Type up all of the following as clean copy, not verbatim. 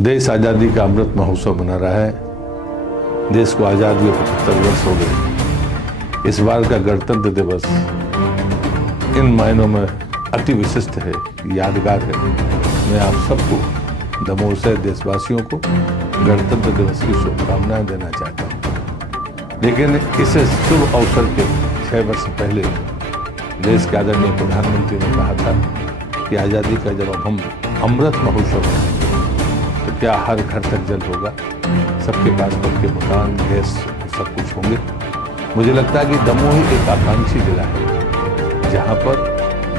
देश आज़ादी का अमृत महोत्सव मना रहा है। देश को आज़ाद हुए 75 वर्ष हो गए। इस बार का गणतंत्र दिवस इन मायनों में अति विशिष्ट है, यादगार है। मैं आप सबको दमोह से देशवासियों को गणतंत्र दिवस की शुभकामनाएं देना चाहता हूं। लेकिन इस शुभ अवसर के 6 वर्ष पहले देश के आदरणीय प्रधानमंत्री ने कहा था कि आज़ादी का जब हम अमृत महोत्सव मनाएंगे तो क्या हर घर तक जल होगा, सबके पास पक्के मकान, गैस सब कुछ होंगे। मुझे लगता है कि दमोह एक आकांक्षी जिला है जहां पर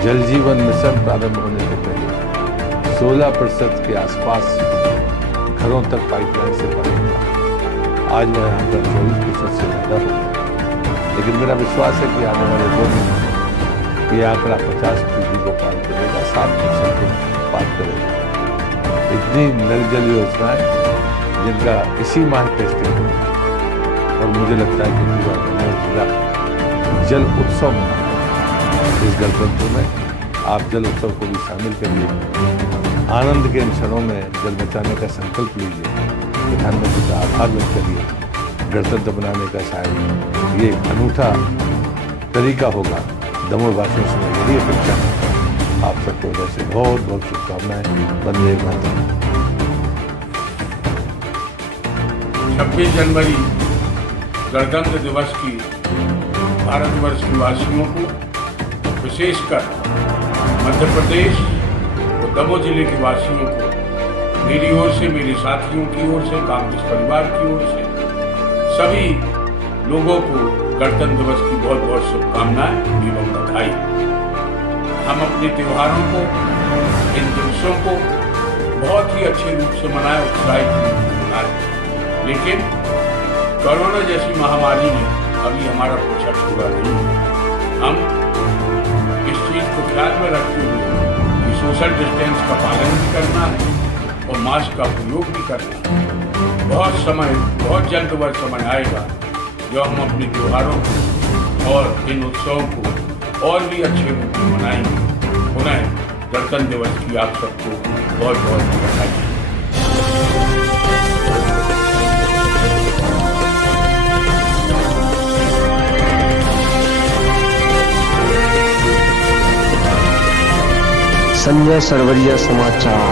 जल जीवन मिशन प्रारंभ होने से पहले 16% के आसपास घरों तक पाइपलाइन से पानी था। आज वह यहाँ पर 24% से ज़्यादा हो गया। लेकिन मेरा विश्वास है कि आने वाले 2 महीनों में ये आंकड़ा 50% को पार करेगा, 60% को पार करेगा। इतनी नल जल योजनाएं जिनका इसी माह टेस्टिंग होगी और मुझे लगता है कि पूरा दमोह जिला जल उत्सव मनाएगा। इस गणतंत्र में आप जल उत्सव को भी शामिल करिए। आनंद के इन क्षणों में जल बचाने का संकल्प लीजिए। प्रधानमंत्री का आभार व्यक्त करिए। गणतंत्र बनाने का शायद ये अनूठा तरीका होगा। दमोह वासियों से मैं यही अपेक्षा करता हूँ। आप सबको वैसे बहुत बहुत शुभकामनाएं। वंदे मातरम। 26 जनवरी गणतंत्र दिवस की भारतवर्ष के वासियों को, विशेषकर मध्य प्रदेश और दमोह जिले के वासियों को मेरी ओर से, मेरे साथियों की ओर से, कांग्रेस परिवार की ओर से सभी लोगों को गणतंत्र दिवस की बहुत बहुत शुभकामनाएं एवं बधाई। हम अपने त्योहारों को, इन दिवसों को बहुत ही अच्छे रूप से मनाएं, उत्साहित रूप से मनाएं। लेकिन कोरोना जैसी महामारी ने अभी हमारा पीछा छोड़ा नहीं है। हम इस चीज को ख्याल में रखते हुए कि सोशल डिस्टेंस का पालन भी करना है और मास्क का प्रयोग भी करना है। बहुत जल्द वह समय आएगा जब हम अपने त्योहारों को और इन उत्सवों को और भी अच्छे रूप में मनाएंगे। पुनः गणतंत्र दिवस की आप सबको बहुत बहुत बधाई। संजय सरवरिया समाचार।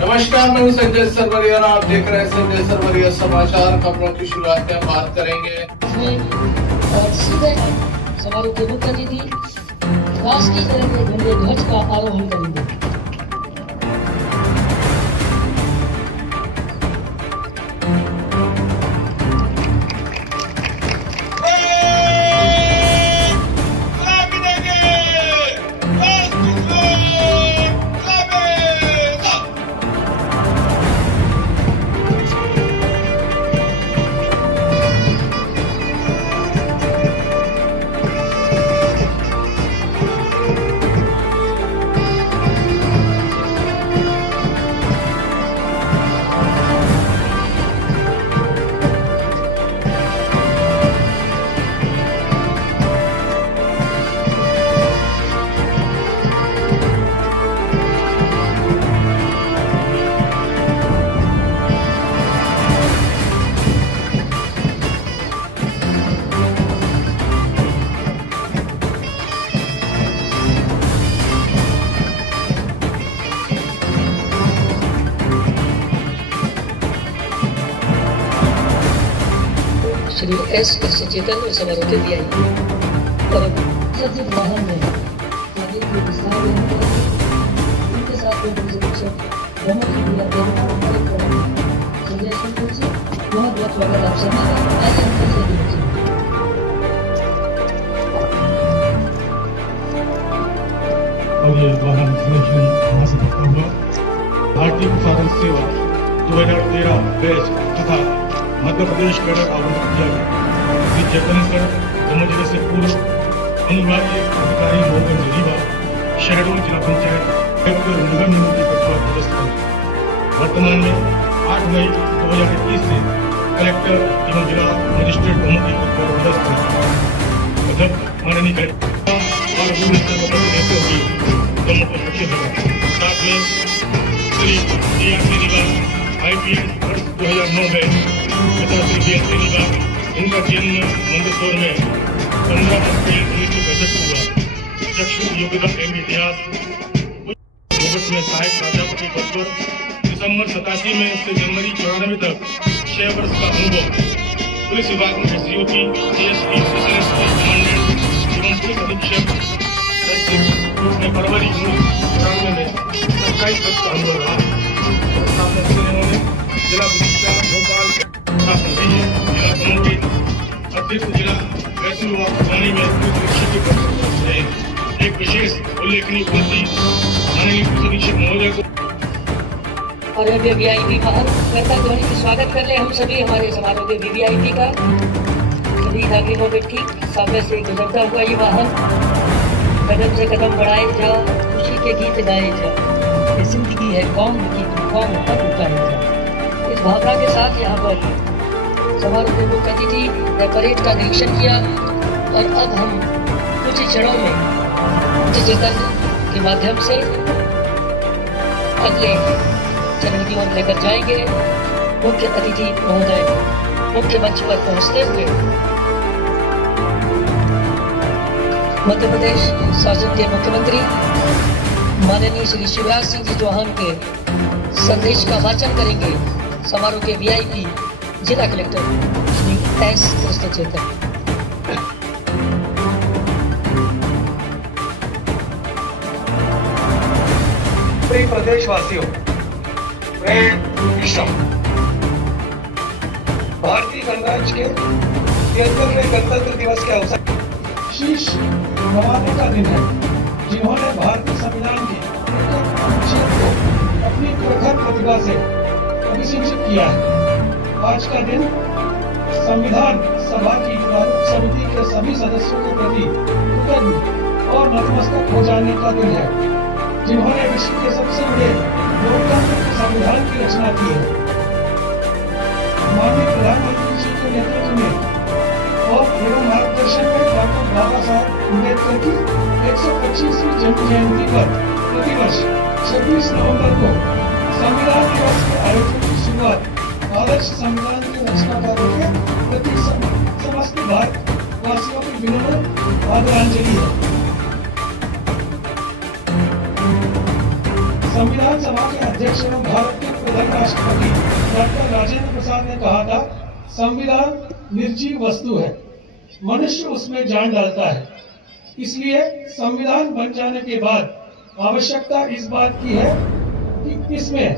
नमस्कार, मैं हूं संजय सरवरिया और आप देख रहे हैं संजय सरवरिया समाचार। खबरों की शुरुआत में बात करेंगे सीधे समारोह के मुख्य अतिथि राष्ट्रीय तिरंगे झंडे ध्वज का आरोहण करेंगे। श्री एस सचेतन समारोह के दिया और सबसे वाहन में उनके साथ बहुत बहुत स्वागत आप सभी। और ये वाहन यहाँ से करता हुआ भारतीय प्रसारण सेवा 2013 बैच तथा मध्य प्रदेश कैडर आवंटित किया गया। श्री चैतन्य दमोह जिले से पूर्व अनुविभागीय अधिकारी मोहन रीवा, शहडोल जिला पंचायत नगर निगम के पदभार पदस्थ हैं। वर्तमान में 8 मई 2021 से कलेक्टर एवं जिला मजिस्ट्रेट दमोह के पदभार पदस्थ हैं। अध्यक्ष माननीय कलेक्टर और दमोह को साथ में श्री DRC निवास IPS वर्ष 2009 में पिता श्री DRC निवास इनका जन्म मंदसौर में 15 अप्रैल 1965 को हुआ। शिक्षण योग्यता एवं इतिहास में सहायक प्राध्यापक के पद पर दिसंबर 87 में से जनवरी 94 तक 6 वर्ष का अनुभव। पुलिस विभाग में SCOP, CSP, कमांडेंट एवं पुलिस अधीक्षक में फरवरी 1994 में 27 वर्ष का अनुभव रहा। उन्होंने जिला विदिशा भोपाल शासन के जिला कमेटी अध्यक्ष जिला वैष्णो वाणी में पुलिस अधीक्षक के पद से एक विशेष उल्लेखनीय उपलब्धि माननीय पुलिस अधीक्षक महोदय को और VIP वाहन करता ध्वनि से स्वागत कर ले हम सभी हमारे समारोह के VIP का। सभी नागरिकों के ठीक सामने से गुजरता हुआ ये वाहन कदम से कदम बढ़ाए जा, खुशी के गीत गाए जा, ये जिंदगी है कौन की कौन तब उठाए जा। इस भावना के साथ यहाँ पर समारोह के मुख्य अतिथि ने परेड का निरीक्षण किया और अब हम कुछ ही क्षणों में डिजिटल के माध्यम से अगले चरण की ओर लेकर जाएंगे। मुख्य अतिथि महोदय मुख्य मंच पर पहुंचते हुए मध्य प्रदेश शासन के मुख्यमंत्री माननीय श्री शिवराज सिंह जी चौहान के संदेश का वाचन करेंगे। समारोह के VIP जिला कलेक्टर श्री S कृष्णचेतन। प्रिय प्रदेशवासियों, भारतीय गणराज्य के 73वें गणतंत्र दिवस के अवसर शीश नवाने का दिन है, जिन्होंने भारतीय संविधान के अनुच्छेद को अपनी प्रखर प्रतिभा से अभिषिक्त किया है। आज का दिन संविधान सभा की प्रारूप समिति के सभी सदस्यों के प्रति कृतज्ञ और नतमस्तक हो जाने का दिन है, जिन्होंने विश्व के सबसे बड़े लोकतंत्र के संविधान की रचना की है। माननीय प्रधानमंत्री जी के नेतृत्व में और एवं मार्गदर्शन में डॉक्टर बाबा साहब अम्बेडकर की 125वीं जन्म जयंती पर प्रतिवर्ष 26 नवंबर को संविधान दिवस के आयोजन की शुरुआत आदर्श संविधान के रचनाकारों के प्रति समस्त भारतवासियों की विनम्र आदरांजलि है। संविधान सभा के अध्यक्ष एवं भारत के प्रथम राष्ट्रपति डॉक्टर राजेंद्र प्रसाद ने कहा था, संविधान निर्जीव वस्तु है, मनुष्य उसमें जान डालता है। इसलिए संविधान बन जाने के बाद आवश्यकता इस बात की है कि इसमें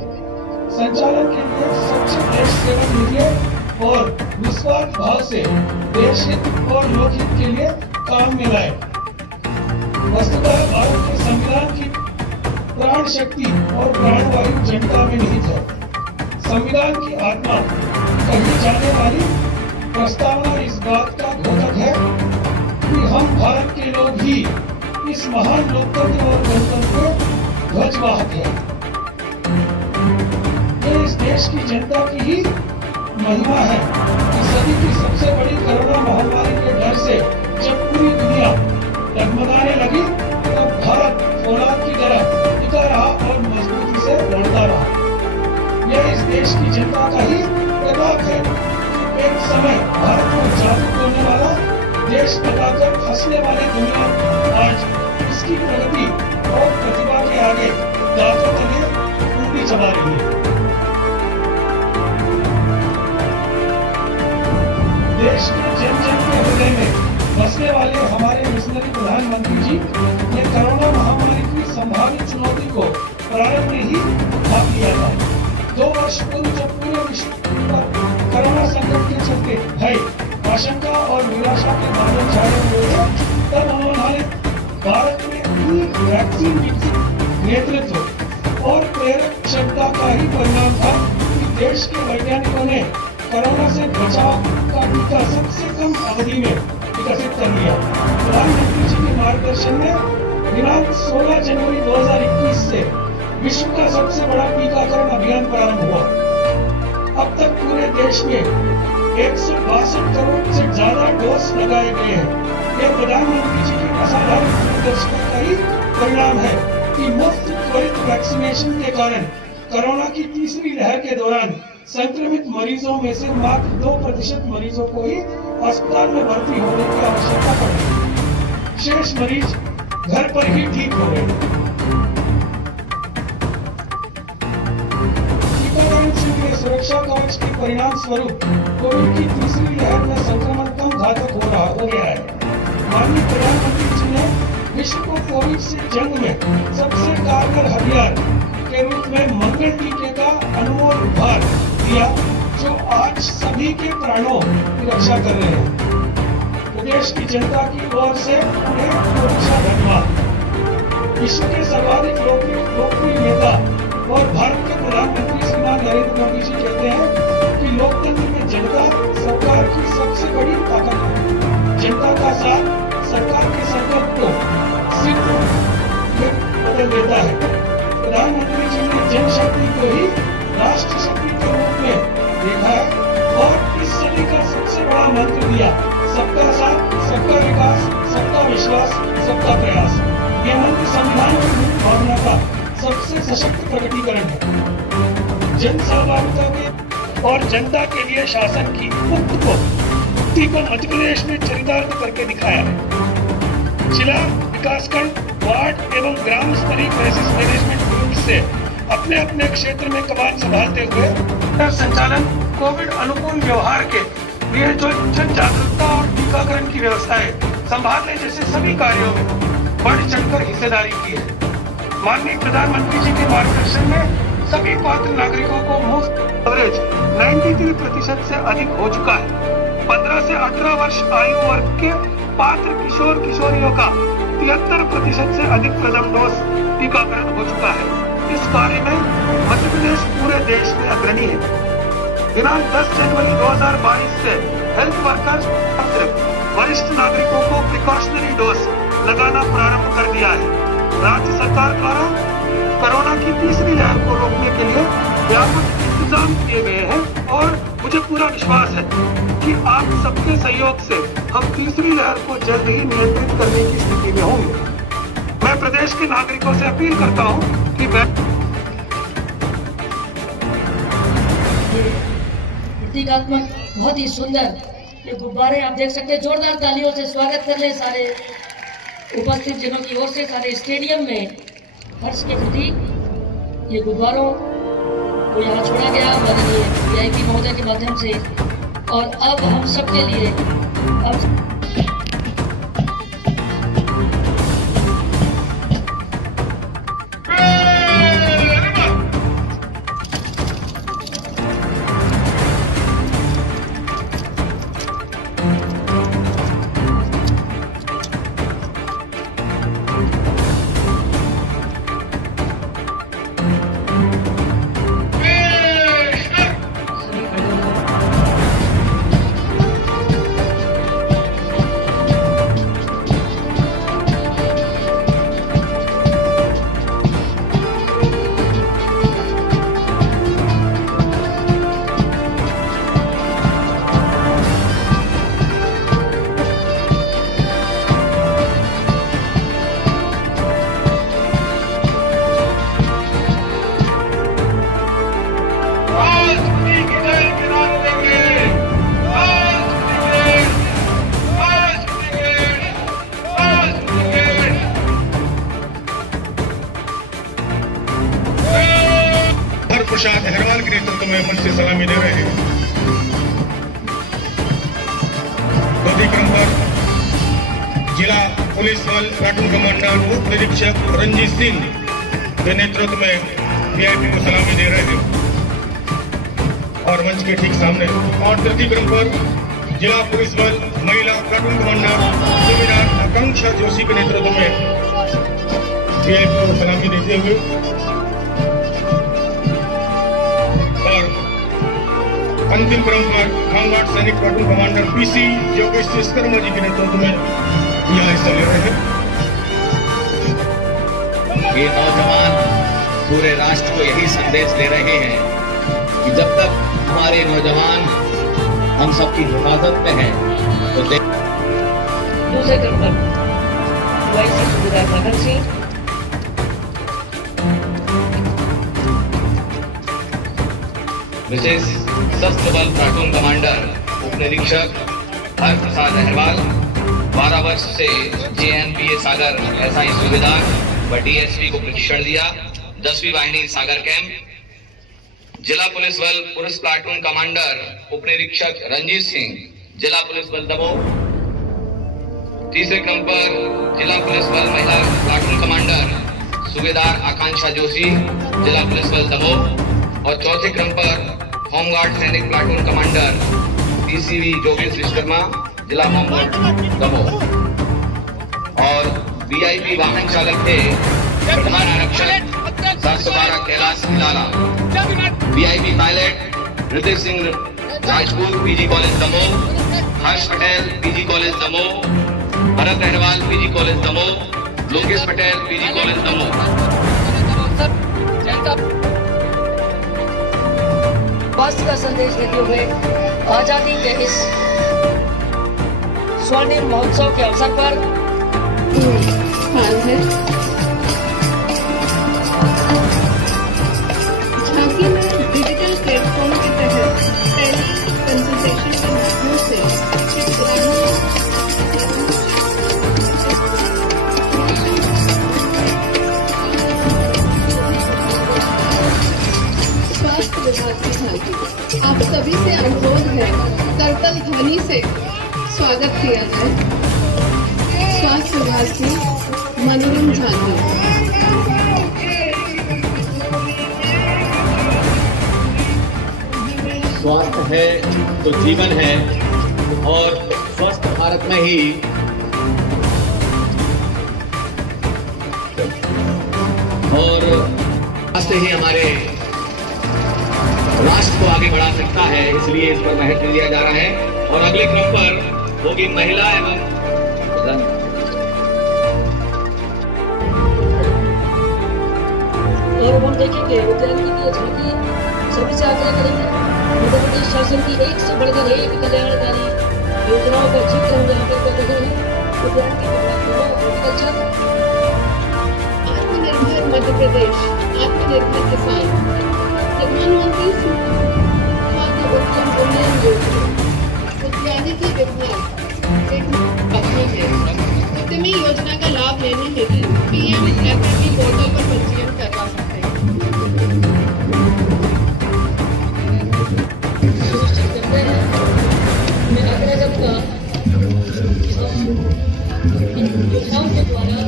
संचालन के लिए सच्चे देश सेवक निधि और निस्वार्थ भाव से देश हित और लोकहित के लिए काम में लाए। वस्तुतः भारत के संविधान की प्राण शक्ति और प्राणवायु जनता में निहित है। संविधान की आत्मा कही जाने वाली प्रस्तावना इस बात का द्योतक है कि हम भारत के लोग ही इस महान लोकतंत्र और गणतंत्र के ध्वजवाहक हैं। ये इस देश की जनता की ही महिमा है कि सदी की सबसे बड़ी कोरोना महामारी के डर से जब पूरी दुनिया डगमगाने लगी तब भारत फौलाद की तरह टिका रहा और मजबूती से लड़ता रहा। यह इस देश की जनता का ही प्रताप है। एक समय भारत को जादू करने वाला देश बताकर हंसने वाली दुनिया आज इसकी प्रगति और प्रतिभा के आगे दांतों तले उंगली चबा रही है। देश के जन जन के हृदय में बसने वाले हमारे मिशनरी प्रधानमंत्री जी ने कोरोना महामारी की संभावित चुनौती को प्रारंभ में ही भाग लिया था। 2 वर्ष पूर्व जब पूरे विश्व पर कोरोना संकट के चलते भय, आशंका और निराशा के बादल छाए हुए थे, तब उन्होंने भारत में वैक्सीन नेतृत्व और प्रेरक क्षमता का ही परिणाम था कि देश के वैज्ञानिकों ने कोरोना से बचाव का टीका सबसे कम अवधि में विकसित कर लिया। प्रधानमंत्री जी के मार्गदर्शन में दिनांक 16 जनवरी 2021 से विश्व का सबसे बड़ा टीकाकरण अभियान प्रारंभ हुआ। अब तक पूरे देश में 162 करोड़ से ज्यादा डोज लगाए गए हैं। यह प्रधानमंत्री जी की असाधारण दूरदर्शिता का ही परिणाम है कि मुफ्त त्वरित वैक्सीनेशन के कारण कोरोना की तीसरी लहर के दौरान संक्रमित मरीजों में से मात्र 2% मरीजों को ही अस्पताल में भर्ती होने की आवश्यकता पड़ी। शेष मरीज घर पर ही ठीक हो गए। टीकाकरण से मिले सुरक्षा कवच के परिणाम स्वरूप कोविड की तीसरी लहर में संक्रमण कम घातक हो गया है। माननीय प्रधानमंत्री जी ने विश्व को कोविड से जंग में सबसे कारगर हथियार के रूप में मंगल टीके का अनमोल उपहार दिया, जो आज सभी के प्राणों की रक्षा कर रहे हैं। प्रदेश की जनता की ओर से उन्हें हमेशा धन्यवाद। विश्व के सर्वाधिक लोकप्रिय नेता और भारत के प्रधानमंत्री श्रीमान नरेंद्र मोदी जी कहते हैं कि लोकतंत्र में जनता सरकार की सबसे बड़ी ताकत है। जनता का साथ सरकार के संकल्प को सिद्ध में बदल देता है। प्रधानमंत्री जी ने जनशक्ति को ही राष्ट्र शक्ति के रूप में देखा है और इस सदी का सबसे बड़ा मंत्र दिया, सबका साथ, सबका विकास, सबका विश्वास, सबका प्रयास। यह मंत्र संविधान की मूल भावना का सबसे सशक्त प्रकटीकरण है। जन सहभागिता के और जनता के लिए शासन की उक्ति को मध्य प्रदेश में चरितार्थ करके दिखाया है। जिला विकासखंड, वार्ड एवं ग्राम स्तरीय क्राइसिस मैनेजमेंट ग्रुप से अपने अपने क्षेत्र में कमान संभालते हुए संचालन, कोविड अनुकूल व्यवहार के लिए जो जन जागरूकता और टीकाकरण की व्यवस्थाएं संभालने जैसे सभी कार्यों में बढ़ चढ़कर हिस्सेदारी की है। माननीय प्रधानमंत्री जी के मार्गदर्शन में सभी पात्र नागरिकों को मुफ्त कवरेज 93% से अधिक हो चुका है। 15 से 18 वर्ष आयु वर्ग के पात्र किशोर किशोरियों का 73% से अधिक प्रथम डोज टीकाकरण हो चुका है। इस कार्य में मध्य प्रदेश पूरे देश में अग्रणी है। दिनांक 10 जनवरी 2022 से हेल्थ वर्कर्स वरिष्ठ नागरिकों को प्रिकॉशनरी डोज लगाना प्रारंभ कर दिया है। राज्य सरकार द्वारा कोरोना की तीसरी लहर को रोकने के लिए व्यापक इंतजाम किए गए हैं और मुझे पूरा विश्वास है कि आप सबके सहयोग से हम तीसरी लहर को जल्द ही नियंत्रित करने की स्थिति में होंगे। मैं प्रदेश के नागरिकों से अपील करता हूं कि प्रतीकात्मक बहुत ही सुंदर ये गुब्बारे आप देख सकते हैं। जोरदार तालियों से स्वागत कर ले सारे उपस्थित जनों की ओर से। सारे स्टेडियम में हर्ष के प्रतीक ये गुब्बारों को यहाँ छोड़ा गया माननीय वीआईपी महोदय के माध्यम से। और अब हम सबके लिए प्रसाद अग्रवाल के नेतृत्व में मंच से सलामी दे रहे हैं। चौथी क्रम पर जिला पुलिस बल कार्टून कमांडर उप निरीक्षक रंजीत सिंह के नेतृत्व में वीआईपी को सलामी दे रहे हैं और मंच के ठीक सामने। और तृतीय क्रम पर जिला पुलिस बल महिला कार्टून कमांडर सूबेदार आकांक्षा जोशी के नेतृत्व में वीआईपी को सलामी देते हुए अंतिम क्रम पर होमगार्ड सैनिक platoon commander PC Yogesh Vishwakarma ji के नेतृत्व में यहाँ हिस्सा ले रहे हैं। ये नौजवान पूरे राष्ट्र को यही संदेश दे रहे हैं कि जब तक हमारे नौजवान हम सबकी हिफाजत में हैं तो दूसरे क्रम पर सूबेदार मदन सिंह विशेष सशस्त्र बल प्लाटून कमांडर उप निरीक्षक हर प्रसाद अहरवाल, 12 वर्ष से JNPA सागर SI सूबेदार व DSP को प्रशिक्षण दिया। 10वीं वाहिनी सागर कैंप। जिला पुलिस बल पुरुष प्लाटून कमांडर उप निरीक्षक रंजीत सिंह, जिला पुलिस बल दमोह। तीसरे क्रम पर जिला पुलिस बल महिला प्लाटून कमांडर सूबेदार आकांक्षा जोशी, जिला पुलिस बल दमोह। और चौथे क्रम पर होमगार्ड सैनिक प्लाटून कमांडर PCV जोगेश विश्वकर्मा, जिला होमगार्ड दमोह। और VIP वाहन चालक थे प्रधान आरक्षक 712 Kailash Nirala. VIP pilot Ritik Singh Rajput PG college Damoh, Harsh Patel PG college Damoh, Bharat Ahirwal PG college Damoh, Lokesh Patel PG college Damoh. राष्ट्र का संदेश देते हुए आजादी के इस स्वर्णिम महोत्सव के अवसर पर झांकी में डिजिटल प्लेटफॉर्म के तहत टेली कंसल्टेशन के माध्यम से स्वास्थ्य विभाग की झांकी आप सभी से अनुरोध है करतल ध्वनि से स्वागत किया जाए। स्वास्थ्य विभाग की मनोरम झांकी। स्वास्थ्य है तो जीवन है और स्वस्थ भारत में ही और स्वास्थ्य ही हमारे राष्ट्र को आगे बढ़ा सकता है, इसलिए इस पर महत्व दिया जा रहा है। और अगले क्रम पर होगी महिला एवं और हम देखेंगे उद्यानिकी की झांकी सभी से आग्रह करेंगे। मध्य प्रदेश शासन की एक से बढ़कर एक कल्याणकारी योजनाओं का जिक्र हम यहाँ पर कर रहे हैं। उद्यानिकी एग्रीकल्चर, आत्मनिर्भर मध्य प्रदेश, आत्मनिर्भर किसान, प्रधानमंत्री खाद्य उत्पादन उन्नयन योजना, उद्यानिकी विभाग उद्यमी योजना का लाभ लेने हेतु PM-FME पोर्टल पर पंजीयन करवा सकते हैं। मैं आग्रह करूँगा योजनाओं के द्वारा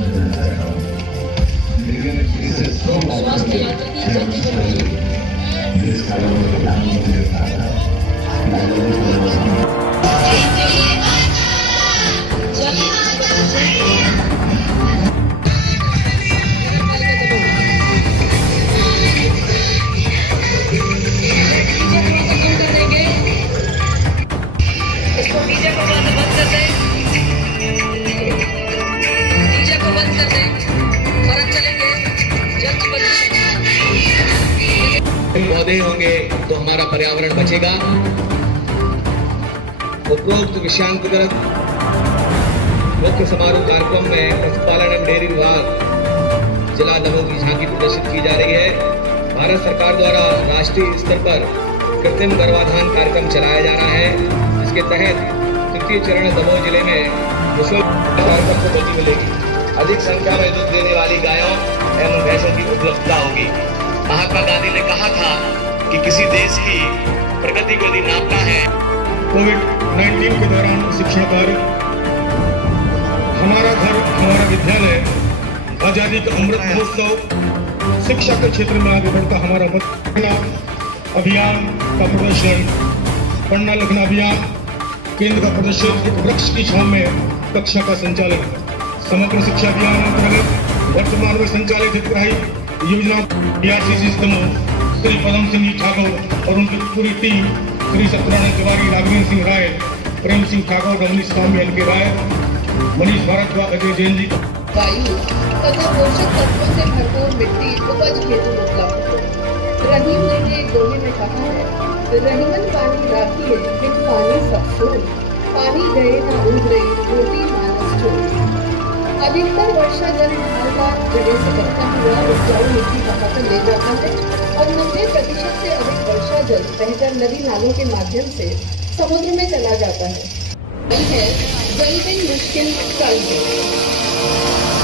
स्वास्थ्य यात्री की जल्दी बनवाई। इसको डीजे को बंद कर दें, डीजे को बंद कर दें, फर्क चलेंगे। पौधे होंगे तो हमारा पर्यावरण बचेगा। उपरोक्त विषयांतर्गत मुख्य समारोह कार्यक्रम में पशुपालन एवं डेयरी विभाग जिला दमोह की झांकी प्रदर्शित की जा रही है। भारत सरकार द्वारा राष्ट्रीय स्तर पर कृत्रिम गर्भाधान कार्यक्रम चलाया जा रहा है, जिसके तहत तृतीय चरण दमोह जिले में कार्यक्रम को गति मिलेगी। अधिक संख्या में दूध देने वाली गायों एवं भैंसों की उपलब्धता होगी। महात्मा गांधी ने कहा था कि किसी देश की प्रगति को यदि नापना है। कोविड-19 के दौरान शिक्षा कार्य, हमारा घर हमारा विद्यालय, आजादी का अमृत महोत्सव, शिक्षा के क्षेत्र में आगे बढ़ता हमारा अभियान का प्रदर्शन, पढ़ना लिखना अभियान, केंद्र का प्रदर्शन, एक वृक्ष की छांव में कक्षा का संचालन, समग्र शिक्षा अभियान अंतर्गत वर्तमान में संचालित हित रही योजना DRCC श्री पदम सिंह ठाकुर और उनकी पूरी टीम, श्री सत्यनारायण तिवारी, राघवेंद्र सिंह राय, प्रेम सिंह ठाकुर, रमनीश स्वामी, LK राय, मनीष भारद्वाज, अजय जैन जी। वायु तथा पोषक तत्वों से भरपूर मिट्टी उपज हेतु उपलब्ध हो। रहीम जी ने एक दोहे में कहा है, रहीमन पानी राखी है बिन पानी सब छोड़, पानी गए ना उभरे रोटी मानस छोड़। अधिकतर वर्षा जल ढाल का जगह से बहता हुआ उपजाऊ मिट्टी बहाकर ले जाता है। और 90% से अधिक वर्षा जल बहकर नदी नालों के माध्यम से समुद्र में चला जाता है। जल की मुश्किल कल है।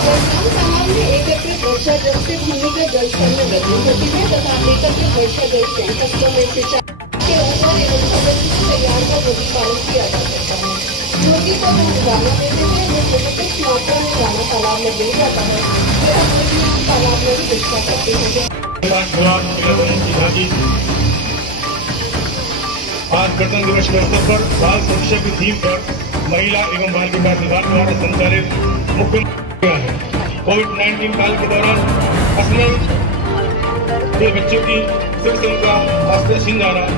वर्तमान तालाब में एकत्रित वर्षा जल से भूमिगत जल स्तर में वृद्धि होती है तथा एकत्रित वर्षा जल से फसलों में सिंचाई के ऊपर एवं फसल को तैयार कर मुर्गी पालन किया जा सकता है। मुर्गी को हम दाना देते हैं, जो निश्चित मात्रा में दाना तालाब में मिल जाता है। यह मुर्गियां तालाब में भी शिक्षा करती हैं। आज गणतंत्र दिवस के अवसर पर बाल सुरक्षा की थीम पर महिला एवं बाल विकास विभाग द्वारा संचालित मुख्य कोविड-19 काल के दौरान असमय के बच्चों की फिर से उनका स्वास्थ्य छीन जा रहा,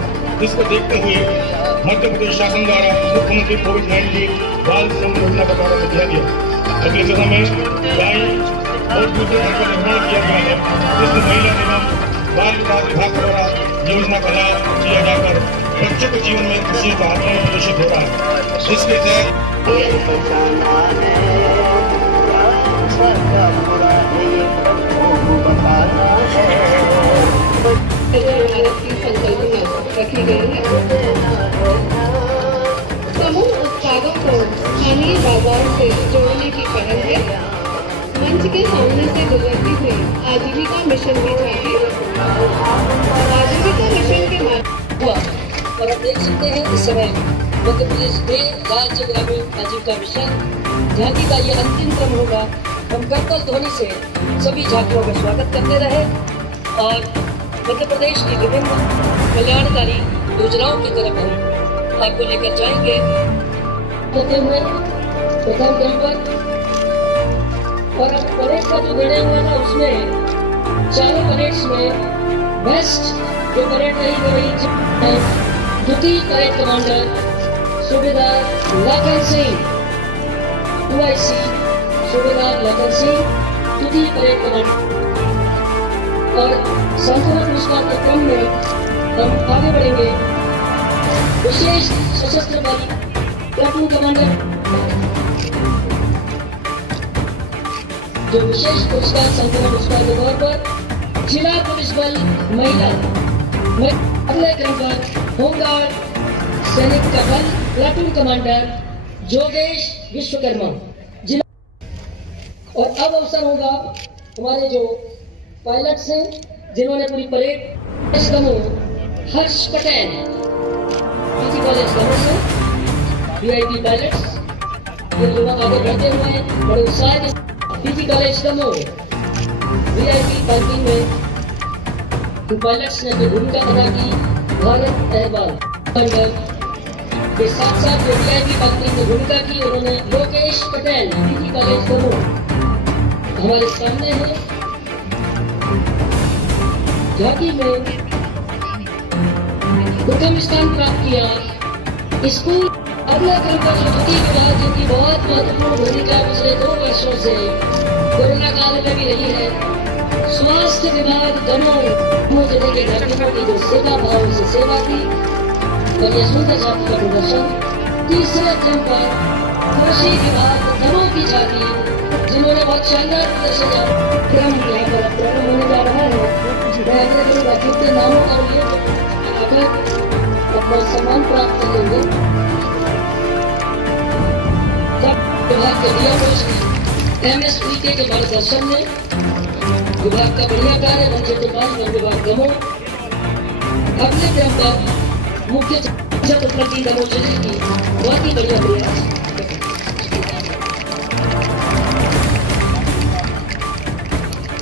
जिसको देखते हुए मध्य प्रदेश शासन द्वारा मुख्यमंत्री कोविड-19 बाल श्रम योजना का प्रारंभ किया गया। अगले चरण में गाय और दूसरे घर का निर्माण किया गया है, जिसमें महिला एवं बाल विकास विभाग द्वारा योजना का लाभ किया जाकर बच्चों के जीवन में खुशी का आत्मा प्रदर्शित हो रहा है। इसके तहत रखी गई है। समूह उत्पादों को स्थानीय बाजार से जोड़ने की पहल है। मंच के सामने से गुजरती हुई आजीविका मिशन की झांकी आजीविका मिशन के माध्यम और आप देख सकते हैं इस समय मध्य प्रदेश में राज्य ग्रामीण आजीविका मिशन झांकी का यह अंतिम क्रम होगा। हम करतल ध्वनि से सभी झांकियों का स्वागत करते रहे और मध्य प्रदेश की विभिन्न कल्याणकारी योजनाओं की तरफ हम आपको लेकर जाएंगे। होते हुए प्रथम क्रम पर और अब परेड का जो निर्णय हुआ था उसमें चारों परेड्स में बेस्ट जो परेड रही वो रही द्वितीय परेड कमांडर सूबेदार लखन सिंह, UIC सूबेदार लखन सिंह द्वितीय परेड कमांडर। और संपूर्ण पुरस्कार के क्रम में हम आगे बढ़ेंगे। विशेष सशस्त्र बल प्लाटून कमांडर जो विशेष पुरस्कार संपूर्ण पुरस्कार के तौर पर जिला पुलिस बल महिला। अगले क्रम पर होमगार्ड सैनिक का बल प्लाटून कमांडर जोगेश विश्वकर्मा जिला। और अब अवसर होगा हमारे जो पायलट्स हैं जिन्होंने पूरी परेड हर्ष पटेल पीजी कॉलेज दमोह से VIP पायलट्स ये युवा आगे बढ़ते हुए बड़े उत्साह के PG college Damoh VIP parking में पायलट्स ने जो भूमिका अदा की भारत अहवाल के साथ साथ जो VIP पार्किंग में भूमिका की उन्होंने लोकेश पटेल पीजी कॉलेज दमोह हमारे सामने है। झांकी में प्रथम स्थान प्राप्त किया स्कूल। अगला क्रम पर जो द्वितीय विभाग जिनकी बहुत महत्वपूर्ण भूमिका पिछले 2 वर्षों से कोरोना काल में भी रही है, स्वास्थ्य विभाग दमोह जिले के घटकों की जो सेवा भाव से सेवा की और यह सुंदर झांकी का प्रदर्शन। तीसरे क्रम पर कृषि विभाग दमोह की झांकी जिन्होंने बहुत शानदार प्रदर्शन क्रम यहाँ पर प्रारंभ होने जा रहा है। अपने नामों और लिए अपना सम्मान प्राप्त कर लेंगे। विभाग के दिया MSPK के मार्गदर्शन में विभाग का बढ़िया कार्य मंच के पास वन विभाग दमोह। अगले क्रम पर मुख्य शिक्षक उपलब्धि दमोह जिले की बहुत ही बढ़िया प्रयास।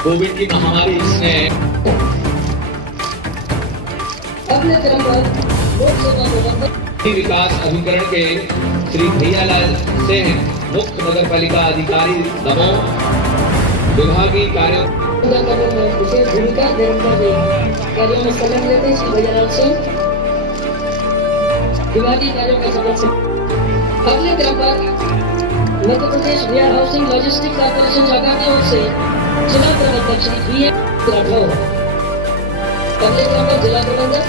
कोविड की महामारी इसने अगले क्रम पर लोक सेवा प्रबंधन विकास अभिकरण के श्री भैयालाल सिंह मुख्य नगर पालिका अधिकारी दमोह विभागीय कार्यों में विशेष भूमिका निरंतर कार्यों में संलग्न रहते हैं। श्री भैयालाल सिंह विभागीय कार्यों का सदस्य। अगले क्रम पर Madhya Pradesh where housing logistic corporation शाखा की ओर से जिला प्रबंधक श्री BM राठौर। अगले क्रम पर जिला प्रबंधक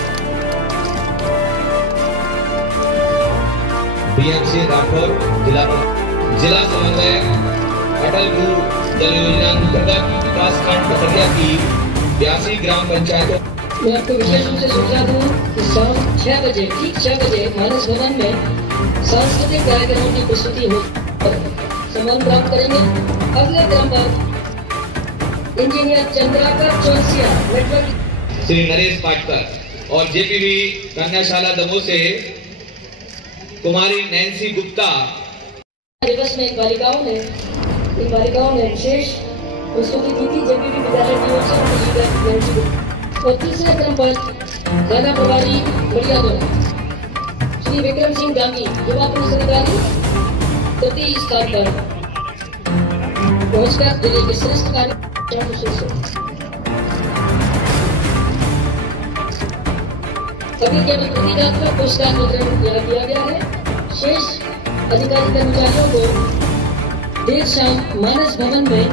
BMC राठौर जिला समन्वयक अटल भू जल योजना अंतर्गत विकास खंड पथरिया की 82 ग्राम पंचायतों मैं आपको विशेष रूप से सूचना दूं कि शाम 6 बजे, ठीक 6 बजे मानस भवन में सांस्कृतिक कार्यक्रमों की प्रस्तुति हो सम्मान प्राप्त करेंगे। अगले क्रम पर इंजीनियर चंद्राकर चौरसिया नेटवर्क श्री नरेश पाटकर और जेपीवी कन्याशाला दमोह से कुमारी नैन्सी गुप्ता। दिवस में इन बालिकाओं ने विशेष प्रस्तुति की थी जेपीवी विद्यालय की ओर से नैन्सी गुप्ता। और तीसरे क्रम पर गाना प्रभारी बढ़िया श्री विक्रम सिंह गांधी युवा पुलिस अधिकारी तृतीय स्थान पर पहुंचकर जिले के श्रेष्ठ कार्य। अभी केवल प्रतिकात्मक पुरस्कार वितरण किया गया है। शेष अधिकारी कर्मचारियों को देर शाम मानस भवन में